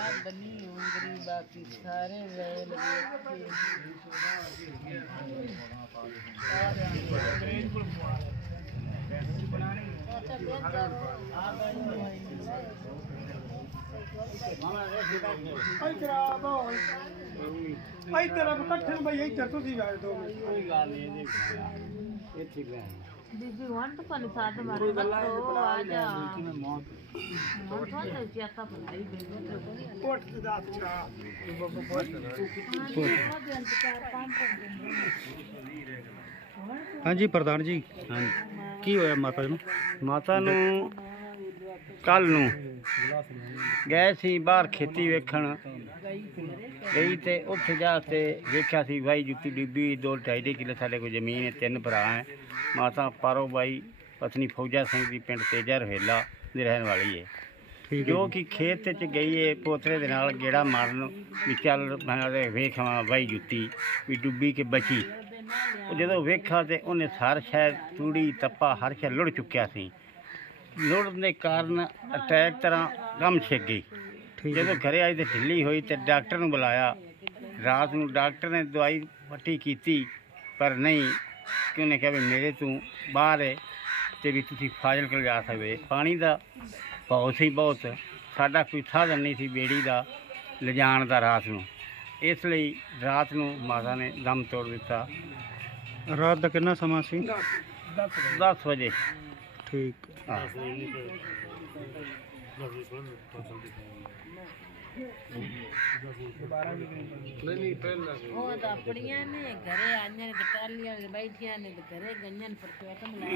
ਯਾਦ ਬਣੀ ਉਂਗਰੀ ਬਾਕੀ ਸਾਰੇ ਵੈਲ ਇੱਧਰ ਆ ਬਈ ਇੱਧਰ ਤੁਸੀਂ ਬੈਠ ਦੋ ਕੋਈ ਗੱਲ ਨਹੀਂ ਇਹਦੇ ਇੱਥੇ ਲੈ ਬਣਾਈ ਬੀਬੀ ਕੋਟ ਤੇ ਦੱਸ ਚਾ ਹਾਂਜੀ ਪ੍ਰਧਾਨ ਜੀ। ਹਾਂਜੀ। ਕੀ ਹੋਇਆ ਮਾਤਾ ਜੀ ਨੂੰ? ਮਾਤਾ ਨੂੰ ਕੱਲ ਨੂੰ ਗਏ ਸੀ ਬਾਹਰ ਖੇਤੀ ਵੇਖਣ। ਗਈ ਤੇ ਉੱਥੇ ਜਾ ਕੇ ਵੇਖਿਆ ਸੀ ਬਾਈ ਜੁੱਤੀ ਡਿੱਬੀ ਦੋ ਢਾਈ ਢਾਈ ਕਿੱਲੇ ਸਾਡੇ ਕੋਲ ਜ਼ਮੀਨ ਹੈ ਤਿੰਨ ਭਰਾ ਹੈ। ਮਾਤਾ ਪਾਰੋ ਬਾਈ ਪਤਨੀ ਫੌਜਾ ਸਿੰਘ ਦੀ ਪਿੰਡ ਤੇਜਾ ਰਵੇਲਾ ਦੀ ਰਹਿਣ ਵਾਲੀ ਹੈ। ਜੋ ਕਿ ਖੇਤ 'ਚ ਗਈ ਏ ਪੋਤਰੇ ਦੇ ਨਾਲ ਗੇੜਾ ਮਾਰਨ ਵੀ ਚੱਲ ਮੈਂ ਵੇਖਾਂ ਬਾਈ ਜੁੱਤੀ ਵੀ ਡੁੱਬੀ ਕਿ ਬਚੀ। ਉਹ ਜਦੋਂ ਵੇਖਾ ਤੇ ਉਹਨੇ ਸਾਰ ਸ਼ਾਇਦ ਤੂੜੀ ਤੱਪਾ ਹਰ ਸ਼ੈ ਲੁੜ ਚੁੱਕਿਆ ਸੀ। ਲੁੜਨ ਦੇ ਕਾਰਨ ਅਟੈਕ ਤਰ੍ਹਾਂ ਗਮ ਛਿੱਕ ਗਈ। ਜਦੋਂ ਘਰੇ ਆਈ ਤੇ ਢਿੱਲੀ ਹੋਈ ਤੇ ਡਾਕਟਰ ਨੂੰ ਬੁਲਾਇਆ। ਰਾਤ ਨੂੰ ਡਾਕਟਰ ਨੇ ਦਵਾਈ ਪੱਟੀ ਕੀਤੀ ਪਰ ਨਹੀਂ ਕਿ ਉਹਨੇ ਕਿਹਾ ਵੀ ਮੇਰੇ ਤੋਂ ਬਾਹਰ ਹੈ ਤੇ ਵੀ ਤੁਸੀਂ ਫਾਜ਼ਿਲਕਾ ਜਾ ਸਕਦੇ ਪਾਣੀ ਦਾ ਬਹੁਤ ਸੀ ਬਹੁਤ। ਸਾਡਾ ਕੋਈ ਸਾਧਨ ਨਹੀਂ ਸੀ ਬੇੜੀ ਦਾ ਲਿਜਾਣ ਦਾ ਰਾਤ ਨੂੰ। ਇਸ ਲਈ ਰਾਤ ਨੂੰ ਮਾਤਾ ਨੇ ਦਮ ਤੋੜ ਦਿੱਤਾ। ਰਾਤ ਦਾ ਕਿੰਨਾ ਸਮਾਂ ਸੀ? 10 ਵਜੇ। ਠੀਕ। ਹਾਂ। ਉਹ ਤਾਂ ਆਪਣੀਆਂ ਨੇ ਘਰੇ ਆਈਆਂ ਨੇ ਤੇ ਟਾਲੀਆਂ ਨੇ ਬੈਠੀਆਂ ਨੇ ਤੇ। ਘਰੇ ਗਈਆਂ ਨੇ ਪਰ ਕਿਉਂ ਤਾਂ ਮਿਲਾ